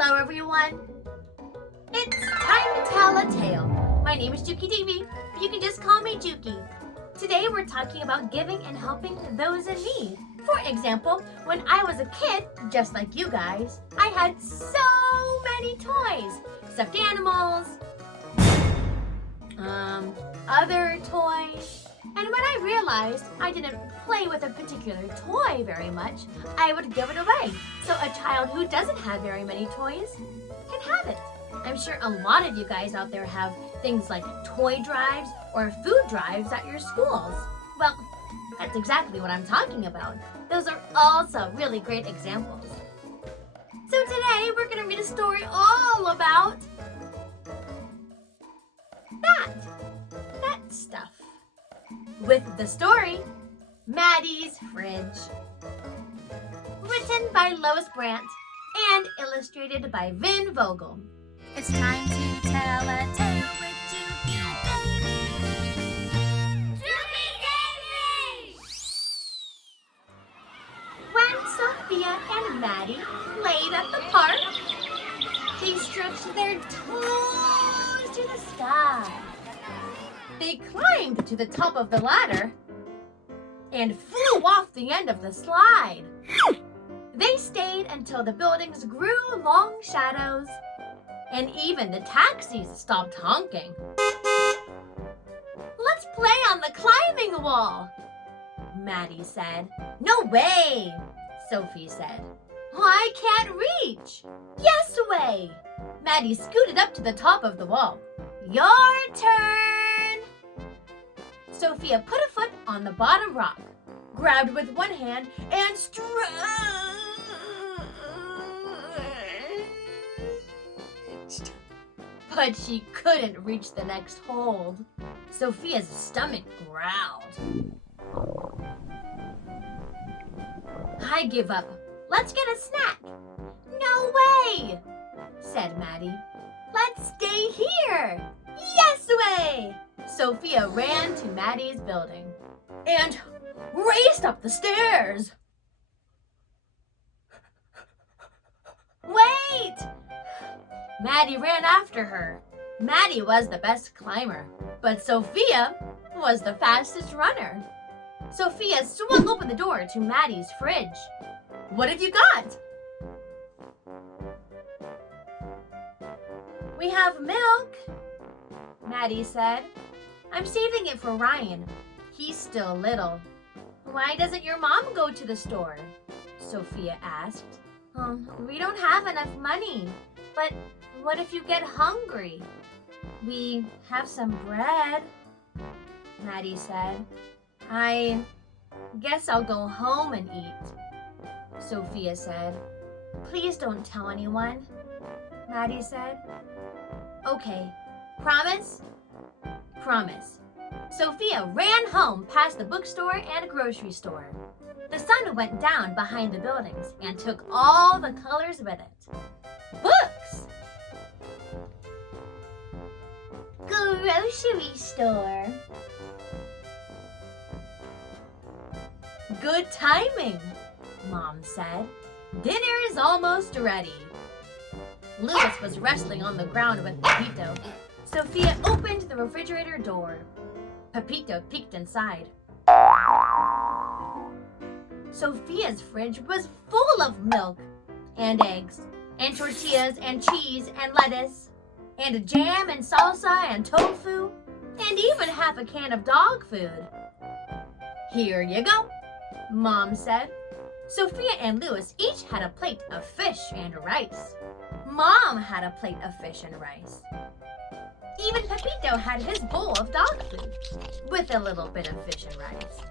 Hello everyone! It's time to tell a tale. My name is Jukie Davie, but you can just call me Jukie. Today we're talking about giving and helping those in need. For example, when I was a kid, just like you guys, I had so many toys. Stuffed animals, other toys. And when I realized I didn't play with a particular toy very much, I would give it away. So a child who doesn't have very many toys can have it. I'm sure a lot of you guys out there have things like toy drives or food drives at your schools. Well, that's exactly what I'm talking about. Those are also really great examples. So today we're going to read a story all about that stuff. With the story, Maddie's Fridge. Written by Lois Brandt and illustrated by Vin Vogel. It's time to tell a tale with Jukie Davie. Jukie Davie! When Sofia and Maddi played at the park, they stretched their toes to the sky. They climbed to the top of the ladder and flew off the end of the slide. They stayed until the buildings grew long shadows and even the taxis stopped honking. Let's play on the climbing wall, Maddie said. No way, Sophie said. I can't reach. Yes way. Maddie scooted up to the top of the wall. Your turn. Sophia put a foot on the bottom rock, grabbed with one hand, and stretched. But she couldn't reach the next hold. Sophia's stomach growled. I give up. Let's get a snack. No way, said Maddie. Let's stay here. Yes way. Sofia ran to Maddie's building and raced up the stairs. Wait! Maddie ran after her. Maddie was the best climber, but Sofia was the fastest runner. Sofia swung open the door to Maddie's fridge. What have you got? We have milk, Maddie said. I'm saving it for Ryan. He's still little. Why doesn't your mom go to the store? Sofia asked. We don't have enough money. But what if you get hungry? We have some bread, Maddie said. I guess I'll go home and eat, Sofia said. Please don't tell anyone, Maddie said. Okay, promise? Promise. Sofia ran home past the bookstore and grocery store. The sun went down behind the buildings and took all the colors with it. Books! Grocery store. Good timing, Mom said. Dinner is almost ready. Louis was wrestling on the ground with Pepito. Sofia opened the refrigerator door. Pepito peeked inside. Sofia's fridge was full of milk and eggs and tortillas and cheese and lettuce and jam and salsa and tofu and even half a can of dog food. Here you go, Mom said. Sofia and Louis each had a plate of fish and rice. Mom had a plate of fish and rice. Even Pepito had his bowl of dog food with a little bit of fish and rice.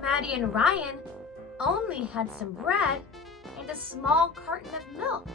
Maddie and Ryan only had some bread and a small carton of milk.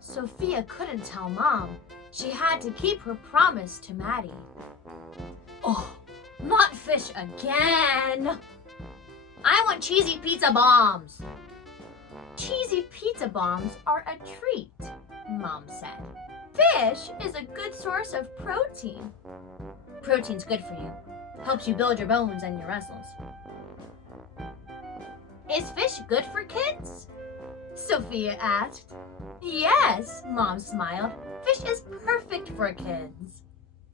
Sofia couldn't tell Mom. She had to keep her promise to Maddie. Oh, not fish again! I want cheesy pizza bombs. Cheesy pizza bombs are a treat, Mom said. Fish is a good source of protein. Protein's good for you. Helps you build your bones and your muscles. Is fish good for kids? Sofia asked. Yes, Mom smiled. Fish is perfect for kids.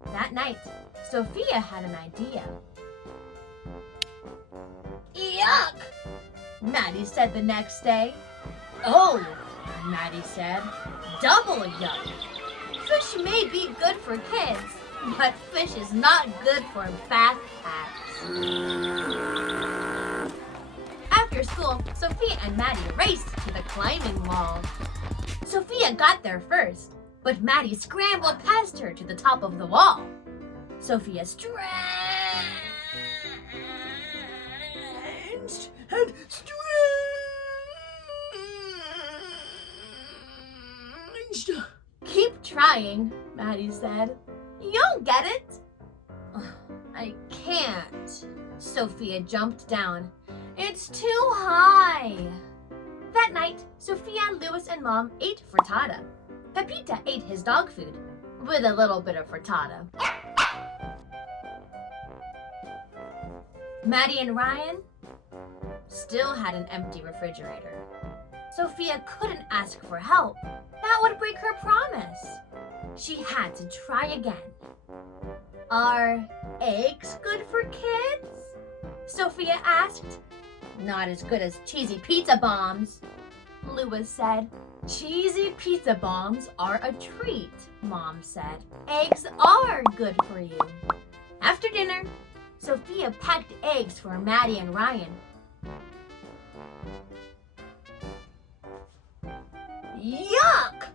That night, Sofia had an idea. Yuck! Maddie said the next day. Oh, Maddie said, double yuck. Fish may be good for kids, but fish is not good for backpacks. After school, Sofia and Maddie raced to the climbing wall. Sofia got there first, but Maddie scrambled past her to the top of the wall. Sofia stretched and stretched. Keep trying, Maddie said. You'll get it. I can't. Sofia jumped down. It's too high. That night, Sofia, Louis, and Mom ate frittata. Pepita ate his dog food, with a little bit of frittata. Maddie and Ryan still had an empty refrigerator. Sofia couldn't ask for help. That would break her promise. She had to try again. Are eggs good for kids? Sofia asked. Not as good as cheesy pizza bombs, Louis said. Cheesy pizza bombs are a treat, Mom said. Eggs are good for you. After dinner, Sofia packed eggs for Maddie and Ryan. Yuck!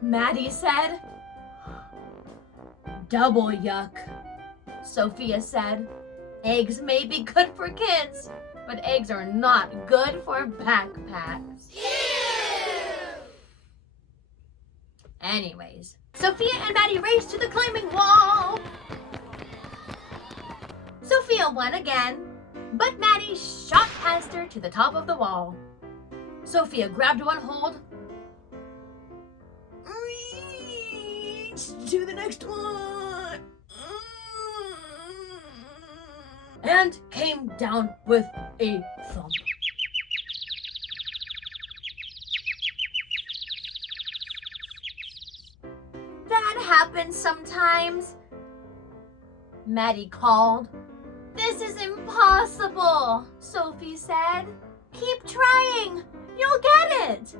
Maddie said. Double yuck, Sofia said. Eggs may be good for kids, but eggs are not good for backpacks. Anyways, Sofia and Maddie raced to the climbing wall. Sofia won again, but Maddie shot past her to the top of the wall. Sofia grabbed one hold. Reach to the next one. And came down with a thump. That happens sometimes, Maddie called. This is impossible, Sophie said. Keep trying. You'll get it.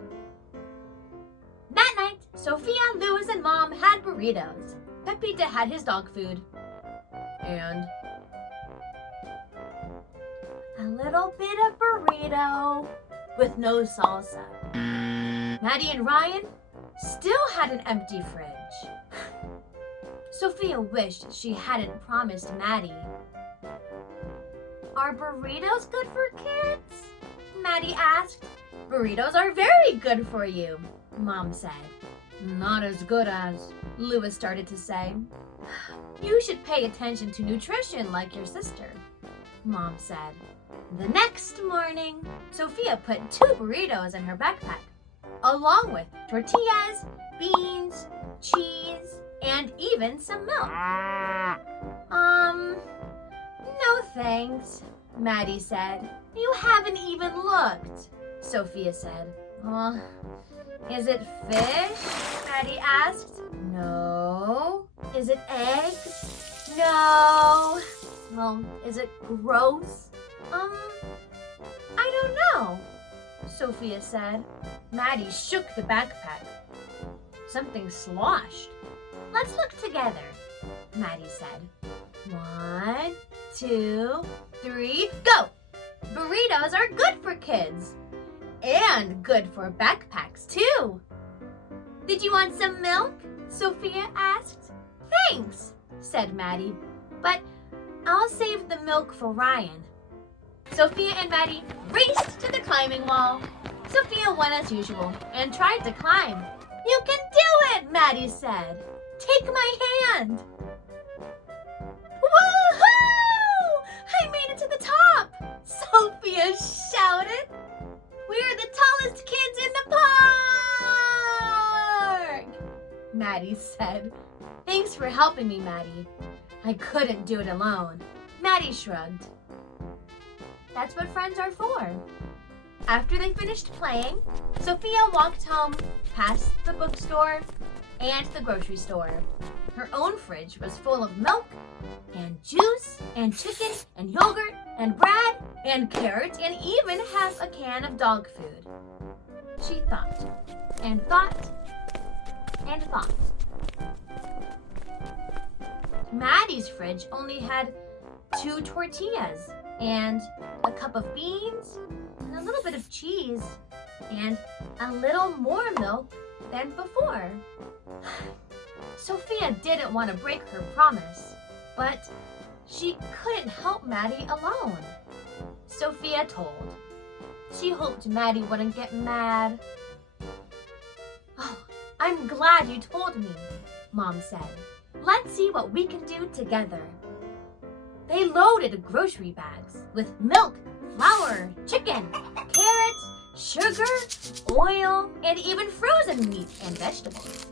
That night, Sofia, Louis, and Mom had burritos. Pepita had his dog food. And a little bit of burrito with no salsa. Maddie and Ryan still had an empty fridge. Sofia wished she hadn't promised Maddie. Are burritos good for kids? Maddie asked. Burritos are very good for you, Mom said. Not as good as, Louis started to say. You should pay attention to nutrition like your sister, Mom said. The next morning, Sofia put 2 burritos in her backpack, along with tortillas, beans, cheese, and even some milk. No thanks, Maddie said. You haven't even looked, Sofia said. Is it fish? Maddie asked. No. Is it eggs? No. Well, is it gross? I don't know, Sofia said. Maddie shook the backpack. Something sloshed. Let's look together, Maddie said. 1, 2, 3, go! Burritos are good for kids. And good for backpacks, too. Did you want some milk? Sofia asked. Thanks, said Maddie. But I'll save the milk for Ryan. Sofia and Maddie raced to the climbing wall. Sofia won as usual and tried to climb. You can do it, Maddie said. Take my hand. Woohoo! I made it to the top, Sofia shouted. We're the tallest kids in the park, Maddie said. Thanks for helping me, Maddie. I couldn't do it alone. Maddie shrugged. That's what friends are for. After they finished playing, Sofia walked home past the bookstore and the grocery store. Her own fridge was full of milk and juice and chicken and yogurt and bread and carrots and even has a can of dog food. She thought and thought and thought. Maddie's fridge only had 2 tortillas and a cup of beans and a little bit of cheese and a little more milk than before. Sofia didn't want to break her promise, but she couldn't help Maddie alone. Sofia told. She hoped Maddie wouldn't get mad. "Oh, I'm glad you told me," Mom said. "Let's see what we can do together." They loaded grocery bags with milk, flour, chicken, carrots, sugar, oil, and even frozen meat and vegetables.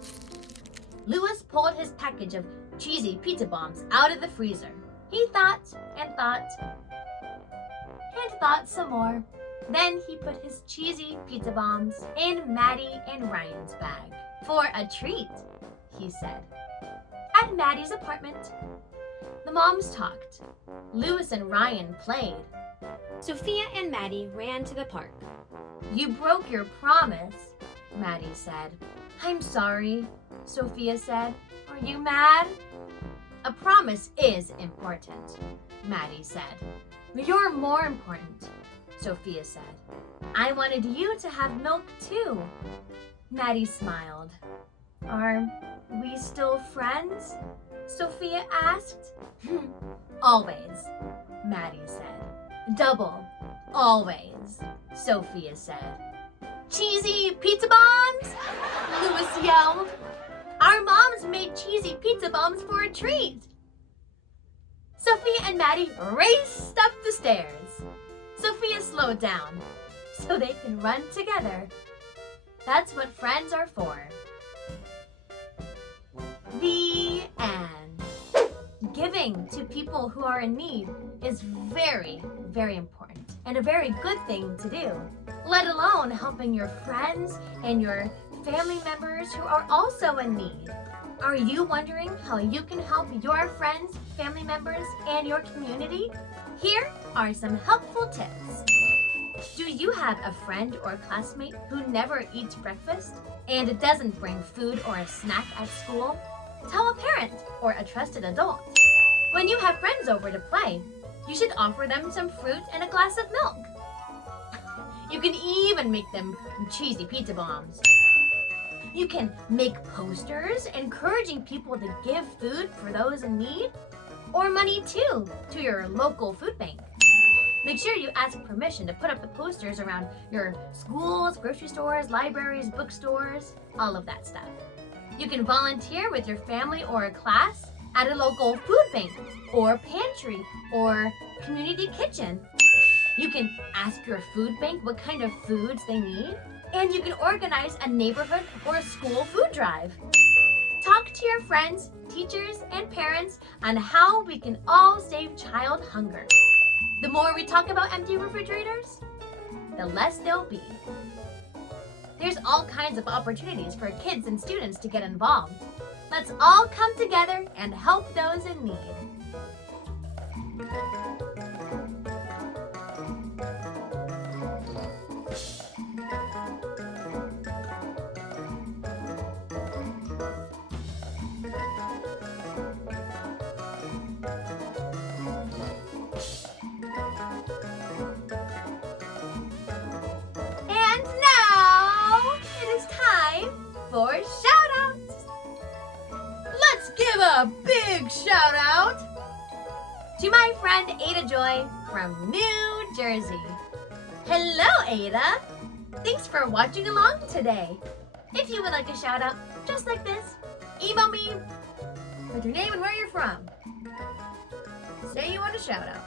Louis pulled his package of cheesy pizza bombs out of the freezer. He thought and thought and thought some more. Then he put his cheesy pizza bombs in Maddie and Ryan's bag. "For a treat," he said. At Maddie's apartment, the moms talked. Louis and Ryan played. Sofia and Maddie ran to the park. "You broke your promise," Maddie said. "I'm sorry," Sofia said. "Are you mad?" "A promise is important," Maddie said. "You're more important," Sofia said. "I wanted you to have milk too." Maddie smiled. "Are we still friends?" Sofia asked. "Always," Maddie said. "Double, always," Sofia said. "Cheesy pizza bombs!" Louis yelled. "Our moms made cheesy pizza bombs for a treat." Sofia and Maddie raced up the stairs. Sofia slowed down so they can run together. That's what friends are for. The end. Giving to people who are in need is very, very important and a very good thing to do, let alone helping your friends and your family members who are also in need. Are you wondering how you can help your friends, family members, and your community? Here are some helpful tips. Do you have a friend or classmate who never eats breakfast and doesn't bring food or a snack at school? Tell a parent or a trusted adult. When you have friends over to play, you should offer them some fruit and a glass of milk. You can even make them cheesy pizza bombs. You can make posters encouraging people to give food for those in need, or money too, to your local food bank. Make sure you ask permission to put up the posters around your schools, grocery stores, libraries, bookstores, all of that stuff. You can volunteer with your family or a class at a local food bank or pantry or community kitchen. You can ask your food bank what kind of foods they need, and you can organize a neighborhood or a school food drive. Talk to your friends, teachers, and parents on how we can all save child hunger. The more we talk about empty refrigerators, the less there'll be. There's all kinds of opportunities for kids and students to get involved. Let's all come together and help those in need. And now it is time for shout-outs. Let's give a big shout-out to my friend Ada Joy from New Jersey. Hello, Ada. Thanks for watching along today. If you would like a shout-out just like this, email me with your name and where you're from. Say you want a shout-out.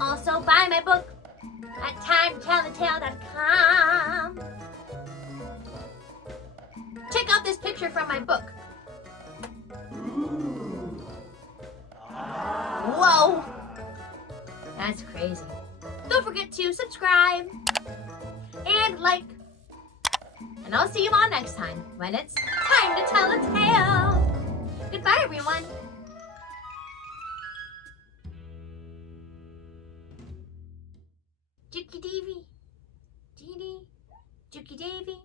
Also, buy my book at timetellthetale.com. Check out this picture from my book. Whoa! That's crazy. Don't forget to subscribe and like. And I'll see you all next time when it's time to tell a tale. Goodbye, everyone. Jukie Davie. Jukie Davie.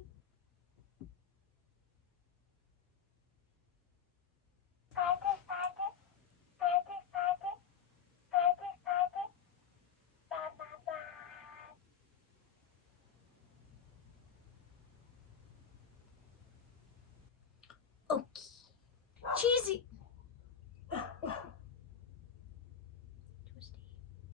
Okay. Cheesy.